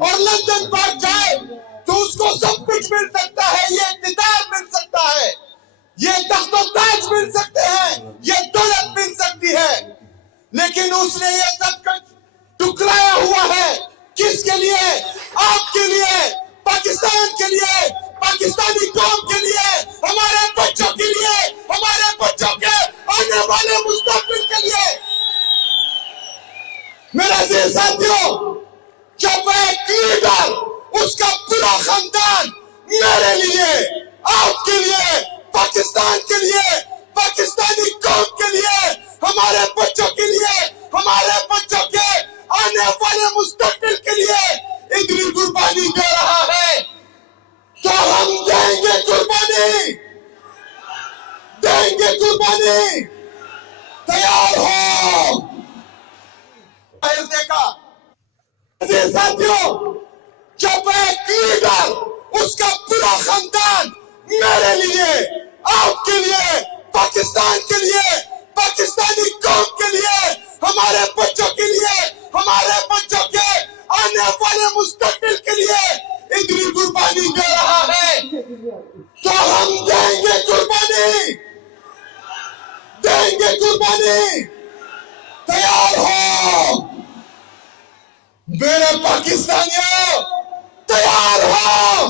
اور لندن بھاگ جائے تو اس کو سب کچھ مل سکتا ہے، یہ اقتدار مل سکتا ہے، یہ تخت و تاج مل سکتے ہیں، یہ دولت مل سکتی ہے، لیکن اس نے یہ سب کچھ ٹکرایا ہوا ہے کس کے لیے؟ آپ کے لیے، پاکستان کے لیے، پاکستانی قوم کے لیے، ہمارے بچوں کے لیے، ہمارے بچوں کے آنے والے مستقبل کے لیے۔ میرے عزیز ساتھیوں، جب ایک لیڈر، اس کا پورا خاندان میرے لیے، آپ کے لیے، پاکستان کے لیے، پاکستانی قوم کے لیے، ہمارے بچوں کے لیے، ہمارے بچوں کے آنے والے مستقبل کے لیے اتنی قربانی دے رہا ہے تو ہم دیں گے قربانی، دیں گے قربانی، تیار ہو۔ دیکھا ساتھیوں، جب ایک لیڈر، اس کا پورا خاندان میرے لیے، آپ کے لیے، پاکستان کے لیے، پاکستانی قوم کے لیے، ہمارے بچوں کے لیے، ہمارے بچوں کے آنے والے مستقبل کے لیے اتنی قربانی دے رہا ہے تو ہم دیں گے قربانی، دیں گے قربانی، تیار ہو۔ میرے پاکستانیوں، تیار ہو۔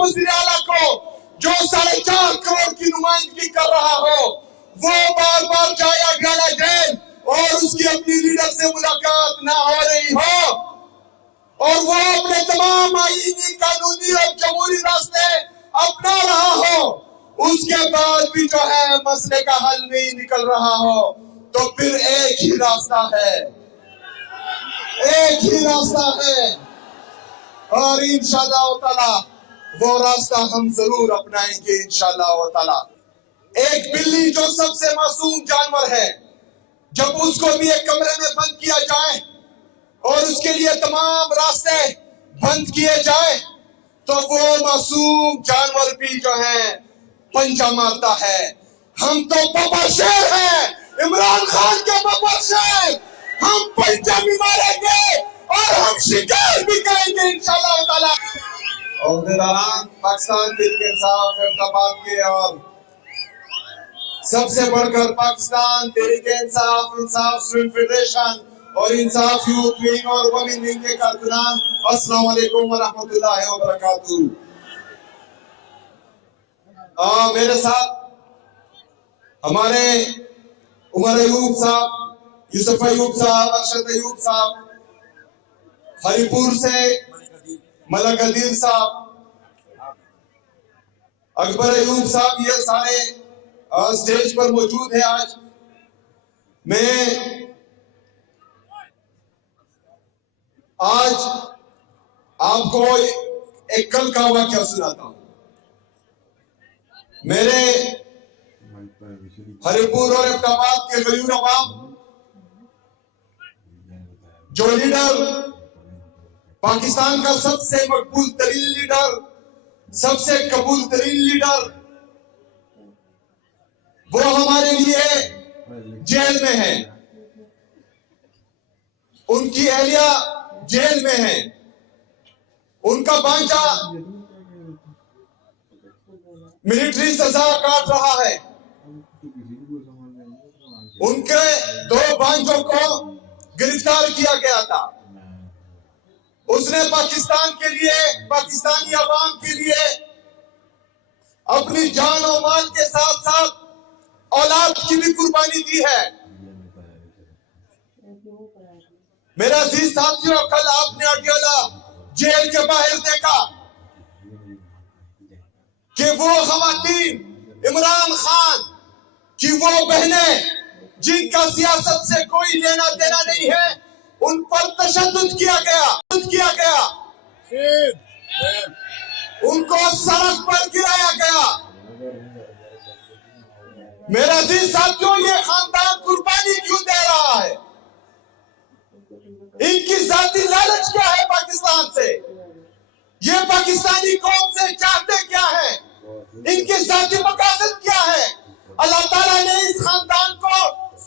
وزیر اعلیٰ کو جو 4.5 کروڑ کی نمائندگی کر رہا ہو، وہ بار بار جائے اگلا جیل اور اس کی اپنی لیڈر سے ملاقات نہ ہو رہی ہو، اور وہ اپنے تمام آئینی، قانونی اور جمہوری راستے اپنا رہا ہو، اس کے بعد بھی جو ہے مسئلے کا حل نہیں نکل رہا ہو، تو پھر ایک ہی راستہ ہے، ایک ہی راستہ ہے، اور انشاءاللہ تعالی وہ راستہ ہم ضرور اپنائیں گے انشاءاللہ تعالی۔ ایک بلی جو سب سے معصوم جانور ہے، جب اس کو بھی ایک کمرے میں بند کیا جائے اور اس کے لیے تمام راستے بند کیے جائیں تو وہ معصوم جانور بھی جو ہے پنجہ مارتا ہے۔ ہم تو بابا شیر ہیں، عمران خان کے بابا شیر، ہم پنجہ بھی ماریں گے اور ہم شکار بھی کریں گے انشاءاللہ تعالی۔ عہدیداران پاکستان تحریک انصاف احمدآباد کے اور سب سے بڑھ کر پاکستان تحریک انصاف، انصاف اسٹوڈنٹ فیڈریشن اور انصاف یوتھ ونگ اور وومن ونگ کے کارکنان، السلام علیکم ورحمۃ اللہ وبرکاتہ۔ میرے ساتھ ہمارے عمر ایوب صاحب، یوسف ایوب صاحب، ارشد ایوب صاحب، ہری پور سے ملک عدیل صاحب، اکبر ایوب صاحب، یہ سارے سٹیج پر موجود ہیں۔ آج میں آپ کو ایک کل کا واقعہ سناتا ہوں۔ میرے ہری پور اور احمدآباد کے غریب عوام، جو لیڈر، پاکستان کا سب سے مقبول ترین لیڈر، سب سے قبول ترین لیڈر، وہ ہمارے لیے جیل میں ہے، ان کی اہلیہ جیل میں ہے، ان کا بانجا ملٹری سزا کاٹ رہا ہے، ان کے 2 بانجوں کو گرفتار کیا گیا تھا۔ اس نے پاکستان کے لیے، پاکستانی عوام کے لیے اپنی جان و مال کے ساتھ ساتھ اولاد کی بھی قربانی دی ہے۔ میرا عزیز ساتھیوں، کل آپ نے اڈیالہ جیل کے باہر دیکھا کہ وہ خواتین، عمران خان کی وہ بہنیں جن کا سیاست سے کوئی لینا دینا نہیں ہے، ان پر تشدد کیا گیا، ان کو سڑک پر گرایا گیا۔ میرا عزیز ساتھیوں، یہ خاندان قربانی کیوں دے رہا ہے؟ ان کی ذاتی لالچ کیا ہے پاکستان سے؟ یہ پاکستانی قوم سے چاہتے کیا ہے؟ ان کے ذاتی مقاصد کیا ہے؟ اللہ تعالیٰ نے اس خاندان کو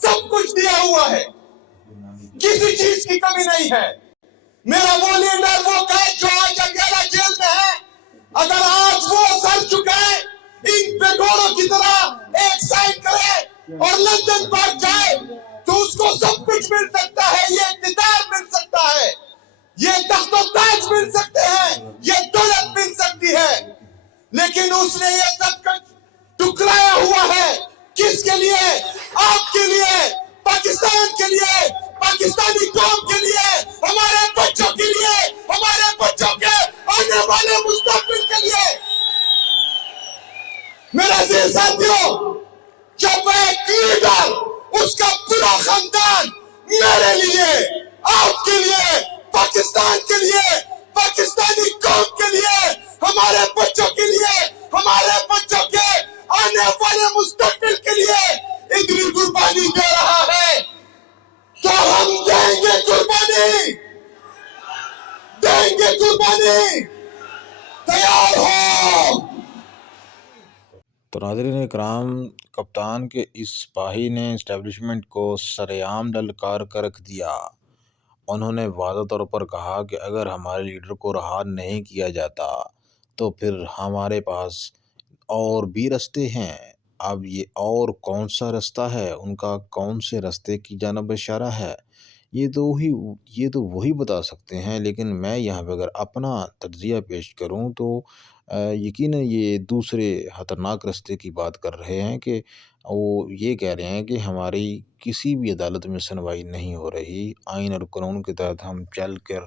سب کچھ دیا ہوا ہے، کسی چیز کی کمی نہیں ہے، میرا وہ لیڈر، وہ قید جو آج انگیلا جیل میں ہے، اگر آج وہ سر چکے ان پیٹوروں کی طرح ایک سائن کرے اور لندن پر جائے تو اس کو سب کچھ مل سکتا ہے، یہ اقتدار مل سکتا ہے، یہ تخت و تاج مل سکتے ہیں، یہ دولت مل سکتی ہے، لیکن اس نے یہ سب کچھ ٹکرایا ہوا ہے۔ کس کے لیے؟ آپ کے لیے، پاکستان کے لیے، پاکستانی قوم کے لیے، ہمارے بچوں کے لیے، ہمارے بچوں کے آنے والے مستقبل کے لیے۔ میرے عزیز ساتھیوں، جب ایک لیڈر، اس کا پورا خاندان میرے لیے، آپ کے لیے، پاکستان کے لیے، پاکستانی قوم کے لیے، ہمارے بچوں کے لیے، ہمارے بچوں کے آنے والے مستقبل کے لیے اتنی قربانی دے رہا ہے تو ہم دیں گے قربانی، دیں گے قربانی، تیار ہو۔ تو ناظرین کرام، کپتان کے اس سپاہی نے اسٹیبلشمنٹ کو سرعام للکار کر رکھ دیا۔ انہوں نے واضح طور پر کہا کہ اگر ہمارے لیڈر کو رہا نہیں کیا جاتا تو پھر ہمارے پاس اور بھی رستے ہیں۔ اب یہ اور کون سا رستہ ہے، ان کا کون سے رستے کی جانب اشارہ ہے، یہ تو وہی بتا سکتے ہیں۔ لیکن میں یہاں پہ اگر اپنا تجزیہ پیش کروں تو یقیناً یہ دوسرے خطرناک رستے کی بات کر رہے ہیں کہ وہ یہ کہہ رہے ہیں کہ ہماری کسی بھی عدالت میں سنوائی نہیں ہو رہی، آئین اور قانون کے تحت ہم چل کر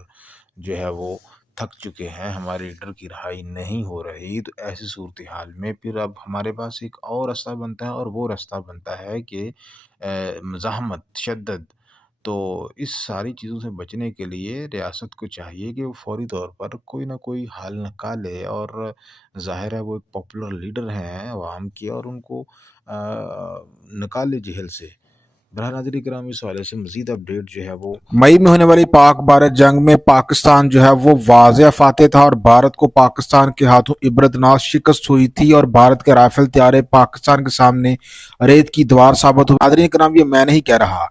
جو ہے وہ تھک چکے ہیں، ہمارے لیڈر کی رہائی نہیں ہو رہی۔ تو ایسی صورتحال میں پھر اب ہمارے پاس ایک اور رستہ بنتا ہے، اور وہ رستہ بنتا ہے کہ مزاحمت، تشدد۔ تو اس ساری چیزوں سے بچنے کے لیے ریاست کو چاہیے کہ وہ فوری طور پر کوئی نہ کوئی حل نکالے، اور ظاہر ہے وہ ایک پاپولر لیڈر ہیں عوام کے، اور ان کو نکالے جیل سے۔ برہر ناظرین کرام، اس حوالے سے مزید اپڈیٹ جو ہے وہ مئی میں ہونے والی پاک بھارت جنگ میں پاکستان جو ہے وہ واضح فاتح تھا، اور بھارت کو پاکستان کے ہاتھوں عبرتناک شکست ہوئی تھی، اور بھارت کے رائفل طیارے پاکستان کے سامنے ریت کی دیوار ثابت ہوئے۔ ناظرین کرام، یہ میں نہیں کہہ رہا،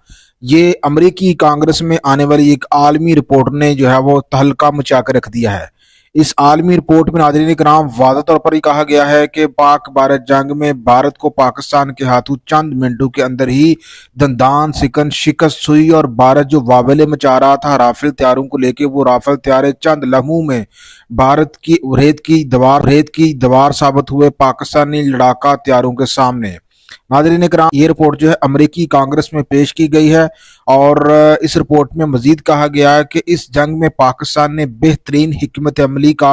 یہ امریکی کانگریس میں آنے والی ایک عالمی رپورٹ نے جو ہے وہ تہلکہ مچا کے رکھ دیا ہے۔ اس عالمی رپورٹ میں ناظرین کرام واضح طور پر یہ کہا گیا ہے کہ پاک بھارت جنگ میں بھارت کو پاکستان کے ہاتھوں چند منٹوں کے اندر ہی دندان سکن شکست ہوئی، اور بھارت جو واولے مچا رہا تھا رافیل طیاروں کو لے کے، وہ رافیل طیارے چند لمحوں میں بھارت کی ریت کی دیوار ثابت ہوئے پاکستانی لڑاکا طیاروں کے سامنے۔ ناظرین کرام، یہ رپورٹ جو ہے امریکی کانگریس میں پیش کی گئی ہے، اور اس رپورٹ میں مزید کہا گیا ہے کہ اس جنگ میں پاکستان نے بہترین حکمت عملی کا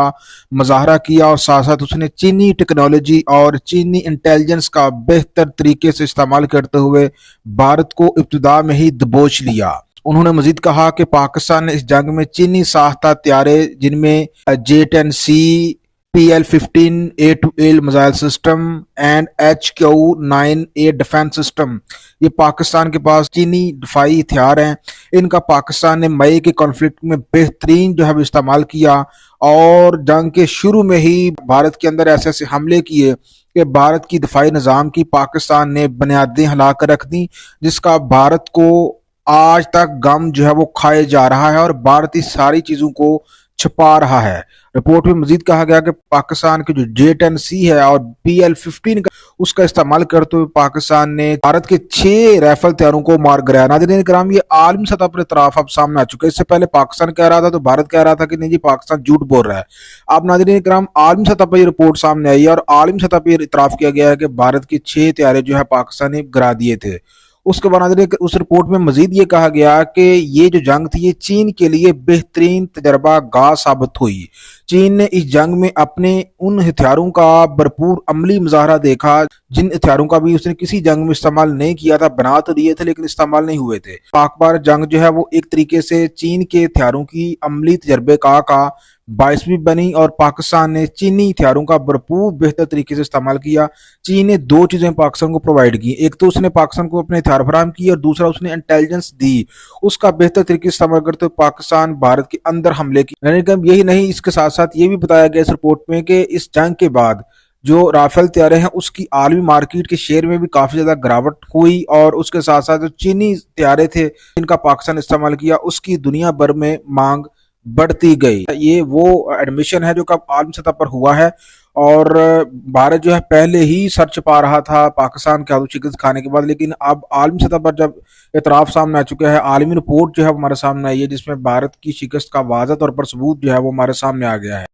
مظاہرہ کیا، اور ساتھ ساتھ اس نے چینی ٹیکنالوجی اور چینی انٹیلیجنس کا بہتر طریقے سے استعمال کرتے ہوئے بھارت کو ابتدا میں ہی دبوچ لیا۔ انہوں نے مزید کہا کہ پاکستان نے اس جنگ میں چینی ساختہ طیارے، جن میں J-10C PL-15A2L missile system and HQ-9A defence system, یہ پاکستان کے پاس چینی دفاعی ہتھیار ہیں، ان کا پاکستان نے مئی کے کانفلکٹ میں بہترین جو ہے استعمال کیا، اور جنگ کے شروع میں ہی بھارت کے اندر ایسے حملے کیے کہ بھارت کی دفاعی نظام کی پاکستان نے بنیادیں ہلا کر رکھ دیں، جس کا بھارت کو آج تک غم جو ہے وہ کھائے جا رہا ہے، اور بھارت اس ساری چیزوں کو چھپا رہا ہے۔ رپورٹ میں مزید کہا گیا کہ پاکستان کے جو J-10C ہے اور PL-15 کا اس کا استعمال کرتے ہوئے پاکستان نے بھارت کے 6 رائفل طیاروں کو مار گرایا۔ ناظرین کرام، یہ عالمی سطح پر اعتراف اب سامنے آ چکا ہے۔ اس سے پہلے پاکستان کہہ رہا تھا تو بھارت کہہ رہا تھا کہ نہیں جی پاکستان جھوٹ بول رہا ہے۔ اب ناظرین کرام، عالمی سطح پر یہ رپورٹ سامنے آئی ہے، اور عالمی سطح پر یہ اعتراف کیا گیا ہے کہ بھارت کے 6 طیارے جو ہے پاکستان نے گرا دیے تھے۔ اس کے بعد اس رپورٹ میں مزید یہ کہا گیا کہ یہ جو جنگ تھی یہ چین کے لیے بہترین تجربہ گاہ ثابت ہوئی۔ چین نے اس جنگ میں اپنے ان ہتھیاروں کا بھرپور عملی مظاہرہ دیکھا جن ہتھیاروں کا بھی اس نے کسی جنگ میں استعمال نہیں کیا تھا، بنا تو دیے تھے لیکن استعمال نہیں ہوئے تھے۔ پاک بھارت جنگ جو ہے وہ ایک طریقے سے چین کے ہتھیاروں کی عملی تجربے کا باعث بھی بنی، اور پاکستان نے چینی ہتھیاروں کا بھرپور بہتر طریقے سے استعمال کیا۔ چین نے 2 چیزیں پاکستان کو پرووائڈ کی، ایک تو اس نے پاکستان کو اپنے ہتھیار فراہم کی، اور دوسرا اس نے انٹیلیجنس دی۔ اس کا بہتر طریقے سے استعمال کرتے ہوئے پاکستان بھارت کے اندر حملے کی۔ یہی نہیں، اس کے ساتھ ساتھ یہ بھی بتایا گیا اس رپورٹ میں کہ اس جنگ کے بعد جو رافیل طیارے ہیں اس کی عالمی مارکیٹ کے شیئر میں بھی کافی زیادہ گراوٹ ہوئی، اور اس کے ساتھ ساتھ جو چینی طیارے تھے جن کا پاکستان استعمال کیا اس کی دنیا بھر میں مانگ بڑھتی گئی. یہ وہ ایڈمیشن ہے جو کہ عالمی سطح پر ہوا ہے، اور بھارت جو ہے پہلے ہی سر چھپا رہا تھا پاکستان کے ہاتھوں شکست کھانے کے بعد، لیکن اب عالمی سطح پر جب اعتراف سامنے آ چکا ہے، عالمی رپورٹ جو ہے ہمارے سامنے آئی ہے جس میں بھارت کی شکست کا واضح طور پر ثبوت جو ہے وہ ہمارے سامنے آ گیا ہے.